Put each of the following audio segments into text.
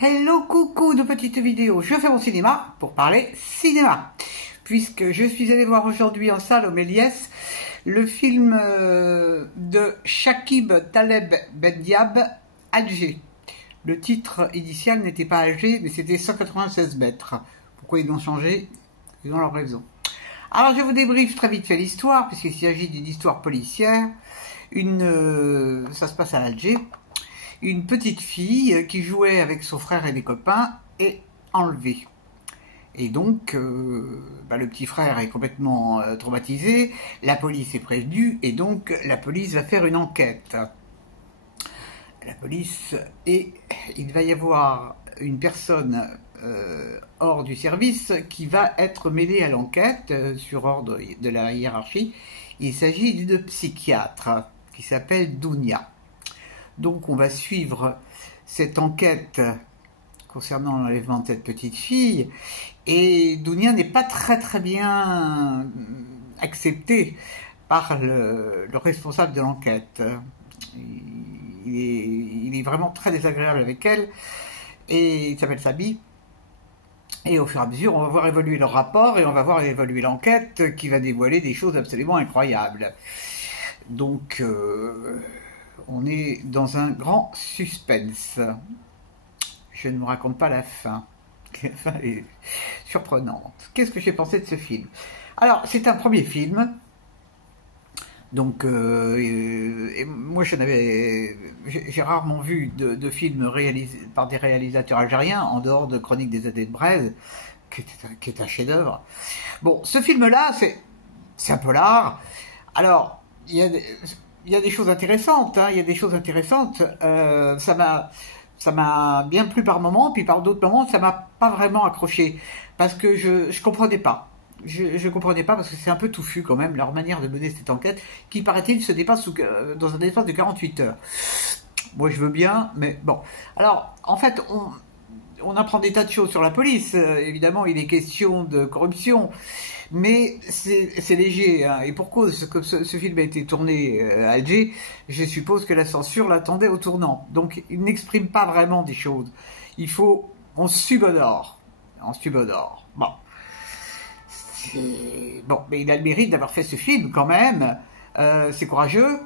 Hello, coucou de petites vidéos, je fais mon cinéma pour parler cinéma. Puisque je suis allé voir aujourd'hui en salle au Méliès le film de Shakib Taleb Bediab, Alger. Le titre initial n'était pas Alger, mais c'était 196 mètres. Pourquoi ils l'ont changé? Ils ont leur raison. Alors je vous débriefe très vite fait l'histoire, puisqu'il s'agit d'une histoire policière. Ça se passe à Alger. Une petite fille qui jouait avec son frère et des copains est enlevée. Et donc, le petit frère est complètement traumatisé, la police est prévenue, et donc la police va faire une enquête. La police, et il va y avoir une personne hors du service qui va être mêlée à l'enquête sur ordre de la hiérarchie. Il s'agit d'une psychiatre qui s'appelle Dounia. Donc on va suivre cette enquête concernant l'enlèvement de cette petite fille, et Dounia n'est pas très bien accepté par le responsable de l'enquête. Il est vraiment très désagréable avec elle, et il s'appelle Sabi. Et au fur et à mesure, on va voir évoluer leur rapport, et on va voir évoluer l'enquête qui va dévoiler des choses absolument incroyables. Donc on est dans un grand suspense. Je ne me raconte pas la fin. La fin est surprenante. Qu'est-ce que j'ai pensé de ce film? Alors, c'est un premier film. Donc, moi, j'ai rarement vu de films réalisés par des réalisateurs algériens, en dehors de Chroniques des années de Braise, qui est un chef-d'œuvre. Bon, ce film-là, c'est un polar. Alors, il y a des choses intéressantes, hein, il y a des choses intéressantes. Ça m'a bien plu par moments, puis par d'autres moments, ça m'a pas vraiment accroché, parce que je comprenais pas. Je comprenais pas, parce que c'est un peu touffu quand même, leur manière de mener cette enquête, qui paraît-il se dépasse dans un espace de 48 heures. Moi je veux bien, mais bon. Alors, en fait, on apprend des tas de choses sur la police. Évidemment, il est question de corruption, mais c'est léger, hein. Et pour cause, comme ce film a été tourné à Alger, je suppose que la censure l'attendait au tournant. Donc, il n'exprime pas vraiment des choses. On subodore. On subodore. Bon. Bon, mais il a le mérite d'avoir fait ce film quand même. C'est courageux.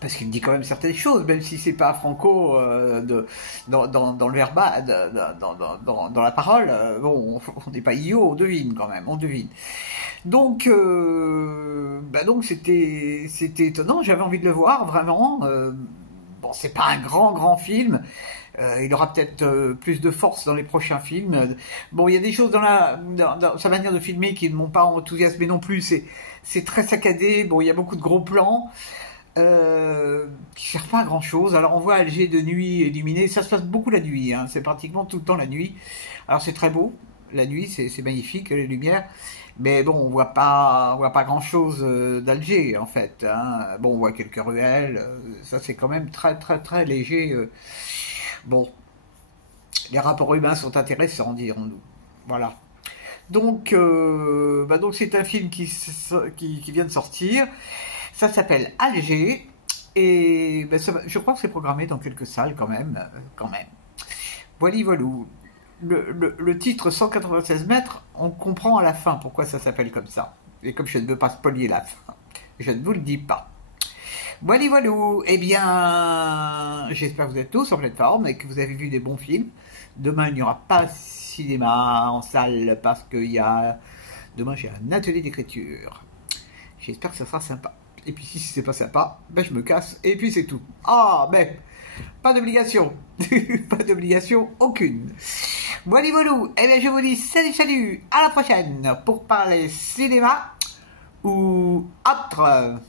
Parce qu'il dit quand même certaines choses, même si c'est pas franco dans le verba, dans la parole. Bon, on n'est pas idiot, on devine quand même, on devine. Donc, donc c'était étonnant. J'avais envie de le voir vraiment. Bon, c'est pas un grand film. Il aura peut-être plus de force dans les prochains films. Bon, il y a des choses dans sa manière de filmer qui ne m'ont pas enthousiasmé non plus. C'est très saccadé. Bon, il y a beaucoup de gros plans. Qui ne servent pas à grand chose. Alors on voit Alger de nuit illuminé, ça se passe beaucoup la nuit, hein. C'est pratiquement tout le temps la nuit. Alors c'est très beau, la nuit c'est magnifique, les lumières, mais bon on voit pas grand chose d'Alger en fait, hein. Bon on voit quelques ruelles, ça c'est quand même très léger. Bon, les rapports humains sont intéressants, dirons-nous. Voilà. Donc c'est un film qui vient de sortir. Ça s'appelle Alger, et je crois que c'est programmé dans quelques salles quand même. Voilà. Le titre 196 mètres, on comprend à la fin pourquoi ça s'appelle comme ça. Et comme je ne veux pas spoiler la fin, je ne vous le dis pas. Voilà. Eh bien, j'espère que vous êtes tous en pleine forme et que vous avez vu des bons films. Demain, il n'y aura pas de cinéma en salle parce que demain, j'ai un atelier d'écriture. J'espère que ça sera sympa. Et puis si c'est pas sympa, je me casse et puis c'est tout. Ah, mais pas d'obligation. Pas d'obligation aucune. Voilà. Eh bien je vous dis salut, à la prochaine pour parler cinéma ou autre.